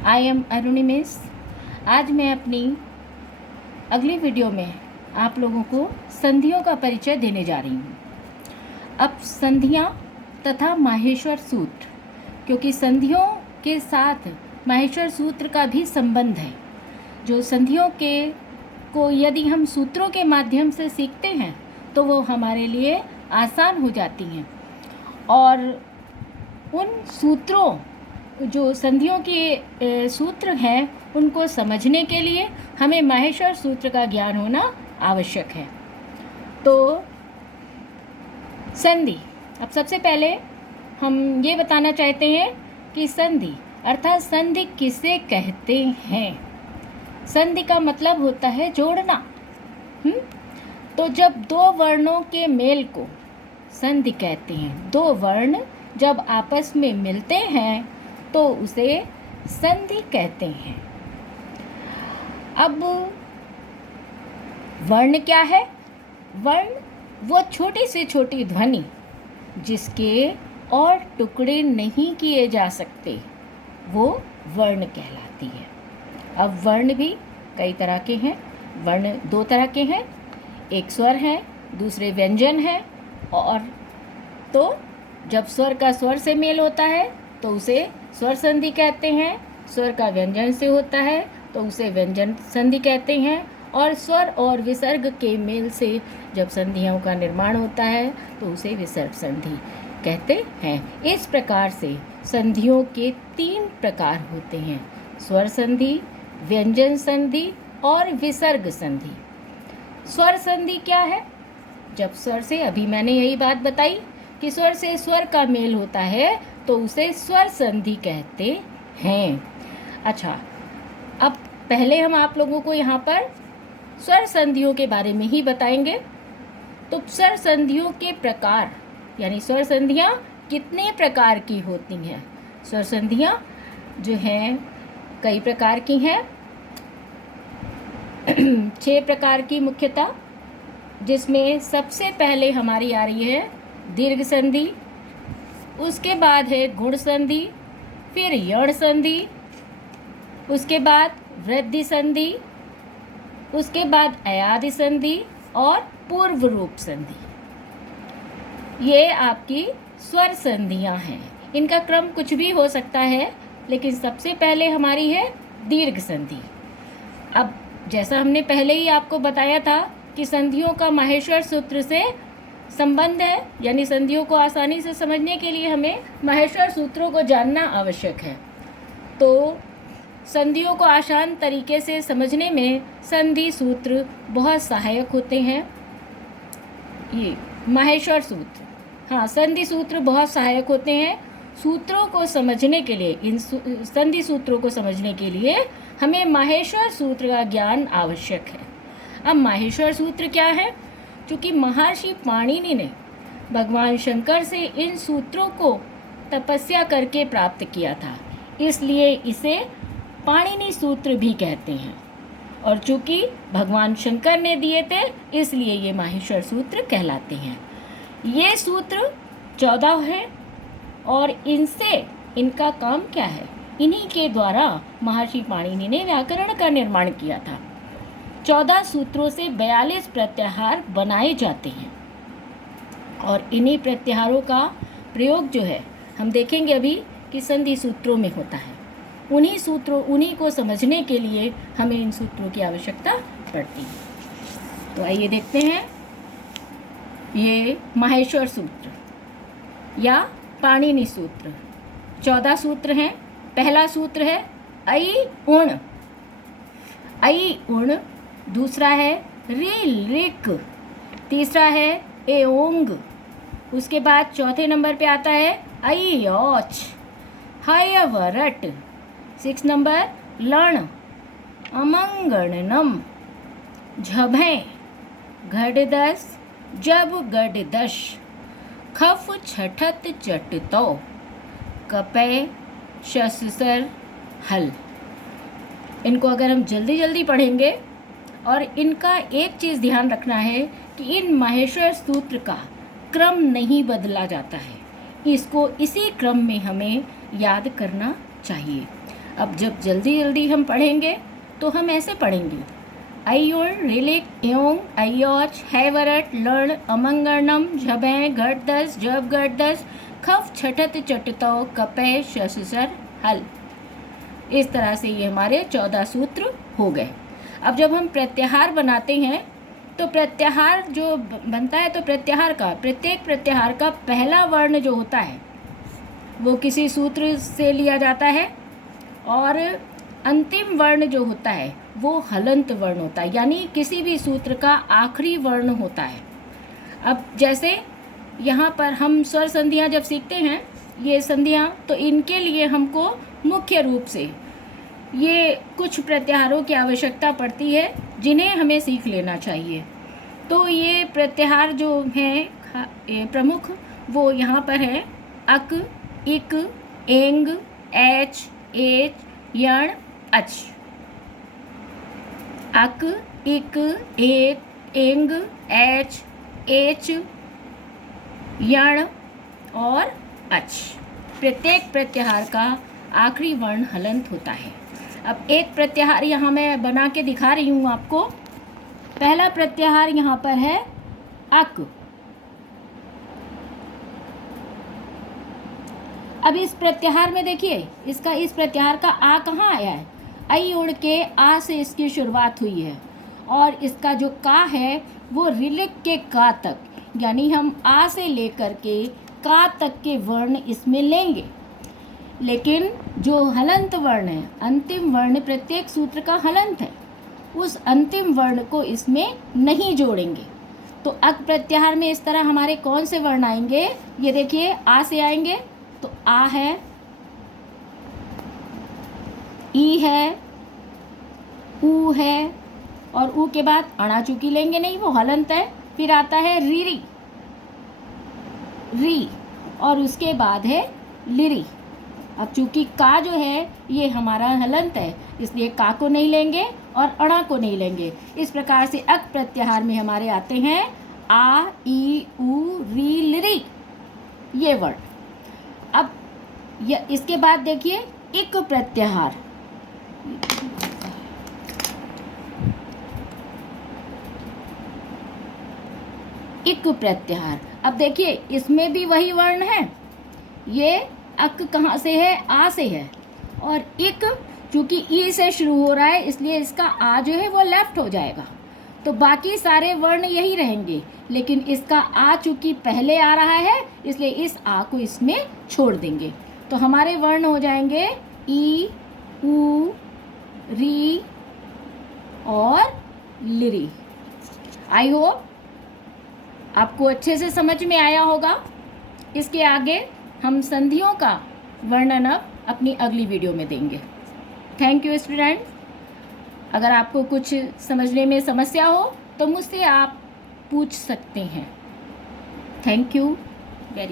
I am अरुणि miss. आज मैं अपनी अगली वीडियो में आप लोगों को संधियों का परिचय देने जा रही हूँ। अब संधियाँ तथा माहेश्वर सूत्र, क्योंकि संधियों के साथ माहेश्वर सूत्र का भी संबंध है। जो संधियों को यदि हम सूत्रों के माध्यम से सीखते हैं तो वो हमारे लिए आसान हो जाती हैं, और उन सूत्रों जो संधियों के सूत्र हैं उनको समझने के लिए हमें माहेश्वर सूत्र का ज्ञान होना आवश्यक है। तो संधि, अब सबसे पहले हम ये बताना चाहते हैं कि संधि अर्थात संधि किसे कहते हैं। संधि का मतलब होता है जोड़ना। तो जब दो वर्णों के मेल को संधि कहते हैं, दो वर्ण जब आपस में मिलते हैं तो उसे संधि कहते हैं। अब वर्ण क्या है? वर्ण वो छोटी से छोटी ध्वनि जिसके और टुकड़े नहीं किए जा सकते, वो वर्ण कहलाती है। अब वर्ण भी कई तरह के हैं। वर्ण दो तरह के हैं, एक स्वर है, दूसरे व्यंजन है। और तो जब स्वर का स्वर से मेल होता है तो उसे स्वर संधि कहते हैं, स्वर का व्यंजन से होता है तो उसे व्यंजन संधि कहते हैं, और स्वर और विसर्ग के मेल से जब संधियों का निर्माण होता है तो उसे विसर्ग संधि कहते हैं। इस प्रकार से संधियों के तीन प्रकार होते हैं: स्वर संधि, व्यंजन संधि और विसर्ग संधि। स्वर संधि क्या है? जब स्वर से, अभी मैंने यही बात बताई कि स्वर से स्वर का मेल होता है तो उसे स्वर संधि कहते हैं। अच्छा, अब पहले हम आप लोगों को यहाँ पर स्वर संधियों के बारे में ही बताएंगे। तो स्वर संधियों के प्रकार, यानी स्वर संधियाँ कितने प्रकार की होती हैं। स्वर संधियाँ जो हैं कई प्रकार की हैं, 6 प्रकार की मुख्यतः, जिसमें सबसे पहले हमारी आ रही है दीर्घ संधि, उसके बाद है गुण संधि, फिर यण संधि, उसके बाद वृद्धि संधि, उसके बाद अयादि संधि और पूर्व रूप संधि। ये आपकी स्वर संधियां हैं। इनका क्रम कुछ भी हो सकता है, लेकिन सबसे पहले हमारी है दीर्घ संधि। अब जैसा हमने पहले ही आपको बताया था कि संधियों का माहेश्वर सूत्र से संबंध है, यानी संधियों को आसानी से समझने के लिए हमें माहेश्वर सूत्रों को जानना आवश्यक है। तो संधियों को आसान तरीके से समझने में संधि सूत्र बहुत सहायक होते हैं। ये माहेश्वर सूत्र, हाँ, संधि सूत्र बहुत सहायक होते हैं सूत्रों को समझने के लिए। इन संधि सूत्रों को समझने के लिए हमें माहेश्वर सूत्र का ज्ञान आवश्यक है। अब माहेश्वर सूत्र क्या है? क्योंकि महर्षि पाणिनि ने भगवान शंकर से इन सूत्रों को तपस्या करके प्राप्त किया था, इसलिए इसे पाणिनि सूत्र भी कहते हैं। और चूंकि भगवान शंकर ने दिए थे, इसलिए ये माहेश्वर सूत्र कहलाते हैं। ये सूत्र 14 हैं, और इनका काम क्या है? इन्हीं के द्वारा महर्षि पाणिनि ने व्याकरण का निर्माण किया था। 14 सूत्रों से 42 प्रत्याहार बनाए जाते हैं, और इन्हीं प्रत्याहारों का प्रयोग जो है हम देखेंगे अभी कि संधि सूत्रों में होता है। उन्हीं को समझने के लिए हमें इन सूत्रों की आवश्यकता पड़ती है। तो आइए देखते हैं ये माहेश्वर सूत्र या पाणिनि सूत्र। 14 सूत्र हैं। पहला सूत्र है ऐ उण। ऐ उण। दूसरा है रि ऋक। तीसरा है ए ओंग। उसके बाद चौथे नंबर पे आता है ऐ औच। हय वरट। 6 नंबर लण। अमंगणनम। झभें। घड़दस। जब गड़दश। खफ छठत चटतो। कपय शससर हल। इनको अगर हम जल्दी जल्दी पढ़ेंगे, और इनका एक चीज़ ध्यान रखना है कि इन माहेश्वर सूत्र का क्रम नहीं बदला जाता है, इसको इसी क्रम में हमें याद करना चाहिए। अब जब जल्दी जल्दी हम पढ़ेंगे तो हम ऐसे पढ़ेंगे, अयोर रिलिक योंग अयोच हैवरट लड़ अमंगर्णम झबें घटदस जब घटदस खफ छठत चटतो कपे शसर हल। इस तरह से ये हमारे 14 सूत्र हो गए। अब जब हम प्रत्याहार बनाते हैं तो प्रत्याहार जो बनता है, तो प्रत्येक प्रत्याहार का पहला वर्ण जो होता है वो किसी सूत्र से लिया जाता है, और अंतिम वर्ण जो होता है वो हलंत वर्ण होता है, यानी किसी भी सूत्र का आखिरी वर्ण होता है। अब जैसे यहाँ पर हम स्वर संधियाँ जब सीखते हैं, ये संधियाँ, तो इनके लिए हमको मुख्य रूप से ये कुछ प्रत्याहारों की आवश्यकता पड़ती है जिन्हें हमें सीख लेना चाहिए। तो ये प्रत्याहार जो हैं प्रमुख, वो यहाँ पर है अक, इक, एंग, एच, एच, यण, अच। अक, इक, एंग, एच, एच, यण और अच। प्रत्येक प्रत्याहार का आखिरी वर्ण हलंत होता है। अब एक प्रत्याहार यहाँ मैं बना के दिखा रही हूँ आपको। पहला प्रत्याहार यहाँ पर है अक। अब इस प्रत्याहार में देखिए, इस प्रत्याहार का आ कहाँ आया है, आई उड़ के आ से इसकी शुरुआत हुई है, और इसका जो का है वो रिलिक के का तक, यानी हम आ से लेकर के का तक के वर्ण इसमें लेंगे। लेकिन जो हलंत वर्ण है, अंतिम वर्ण प्रत्येक सूत्र का हलंत है, उस अंतिम वर्ण को इसमें नहीं जोड़ेंगे। तो अक प्रत्याहार में इस तरह हमारे कौन से वर्ण आएंगे, ये देखिए, आ से आएंगे, तो आ है, ई है, ऊ है, और ऊ के बाद अणा चूंकि लेंगे नहीं, वो हलंत है। फिर आता है रीरी, री, और उसके बाद है लिरी। अब चूंकि का जो है ये हमारा हलंत है, इसलिए का को नहीं लेंगे और अणा को नहीं लेंगे। इस प्रकार से अक प्रत्याहार में हमारे आते हैं आ, ई, ऊ, री, लिरी, ये वर्ण। अब इसके बाद देखिए इक प्रत्याहार। इक प्रत्याहार, अब देखिए इसमें भी वही वर्ण है। ये अक कहाँ से है, आ से है, और इक चूंकि ई से शुरू हो रहा है इसलिए इसका आ जो है वो लेफ्ट हो जाएगा। तो बाकी सारे वर्ण यही रहेंगे, लेकिन इसका आ चूंकि पहले आ रहा है इसलिए इस आ को इसमें छोड़ देंगे। तो हमारे वर्ण हो जाएंगे ई, ऊ, री और लिरी। आई होप आपको अच्छे से समझ में आया होगा। इसके आगे हम संधियों का वर्णन अब अपनी अगली वीडियो में देंगे। Thank you students. अगर आपको कुछ समझने में समस्या हो तो मुझसे आप पूछ सकते हैं। Thank you very much.